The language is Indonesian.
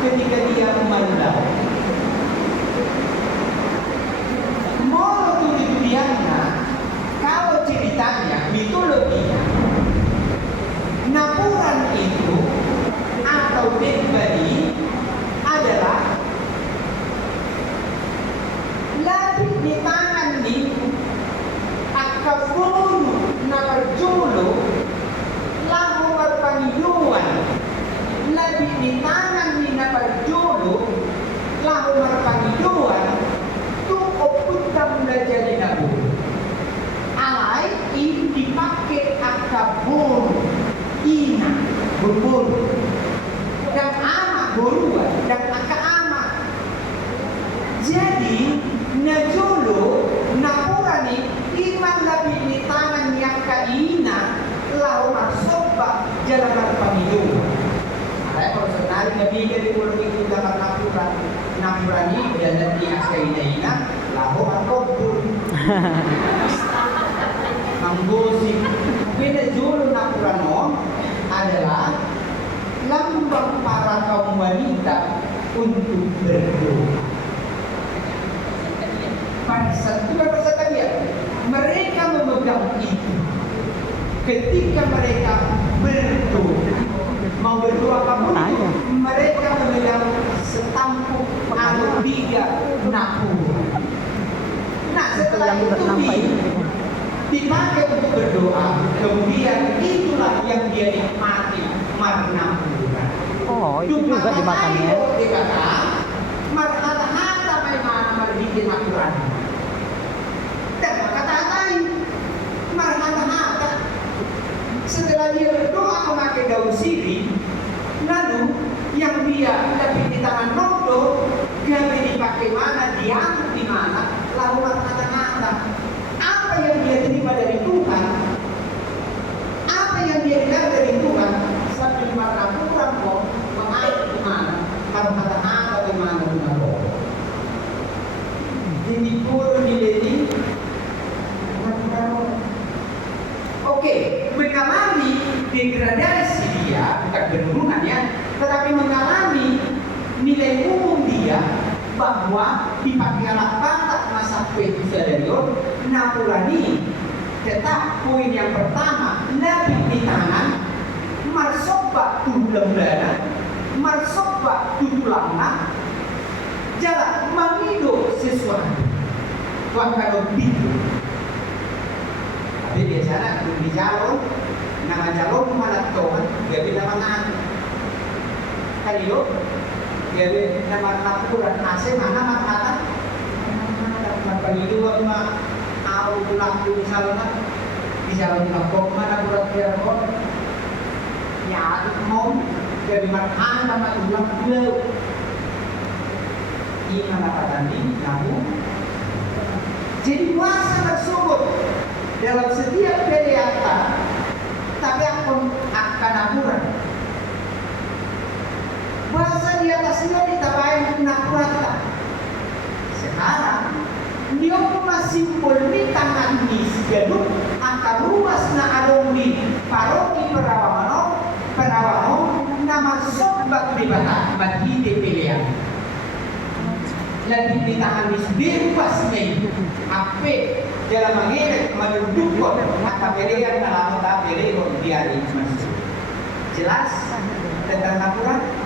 ketika dia memandang mau tujuannya, kalau ceritanya mitologinya Napuran itu atau dead body adalah labit di tangan ni akabulu na berjulu lahu berpaniduan labit di tangan ni na berjulu lahu berpaniduan tu oputam na jadi nabu alay ini dipakai akabulu ina berburu dan anak beruan dan akak anak. Jadi najulu napurani iman lebih di tangan yang kaina lau masoba jalan pemilu. Ada kalau senari lebih dari pulau itu dalam napurani dan di askaina lau makobur menggosip. Beda julu napurano adalah lambang para kaum wanita untuk berdoa. Pada satu kalian, mereka memegang itu. Ketika mereka berdoa, mau berdoa kamu, mereka memegang setampuk atau 3 napur. Nah setelah itu dipakai untuk berdoa, kemudian itulah yang dia nikmati marnapuran. Oh, itu juga dimakannya. Dikata marhata memang marbitin aturan. Dan kata-katain marhata setelah dia berdoa memakai daun sirih, lalu yang dia dapat di tangan nodo, gawe dipakai mana, diangkat di mana, lalu marhata apa yang dia terima dari Tuhan, apa yang dia dengar dari Tuhan, sampai mana kurang kok mengalir kemana, harus kata bagaimana dengan roh. Jadi pun dileni, oke, mengalami degradasi dia, bukan penurunan ya, tetapi mengalami nilai umum dia bahwa dipakai alat batak masa Episodarion Napurani. Tetap poin yang pertama, lebih di tangan marsoba tubuh lembaran, marsoba tubuh lama, jalan menido sesuatu. Kalau itu, tapi biasanya di jalur, nama jalur mana tohan, dia bila mana kaliyo. Jadi nama napuran ase mana mata pagpaliduan ma aw ulang yung salna bisa nakok mana burat berkot ya mo jadi marhan sama ulang pulau ini apa tadi kamu jadi puasa tersebut dalam setiap perayaan tapi akan amuran bahasa di atasnya ditabain nakurata. Sekarang dia masih simbol tangan di segaduk akan ruas na arong di paroki perawano nama sobat di bata bagi pilihan. Lagi di tangan di bebas nih ape dalam mengirim menundukkan mata pilihan dalam mata pilihan dia di masjid. Jelas tentang nakuran.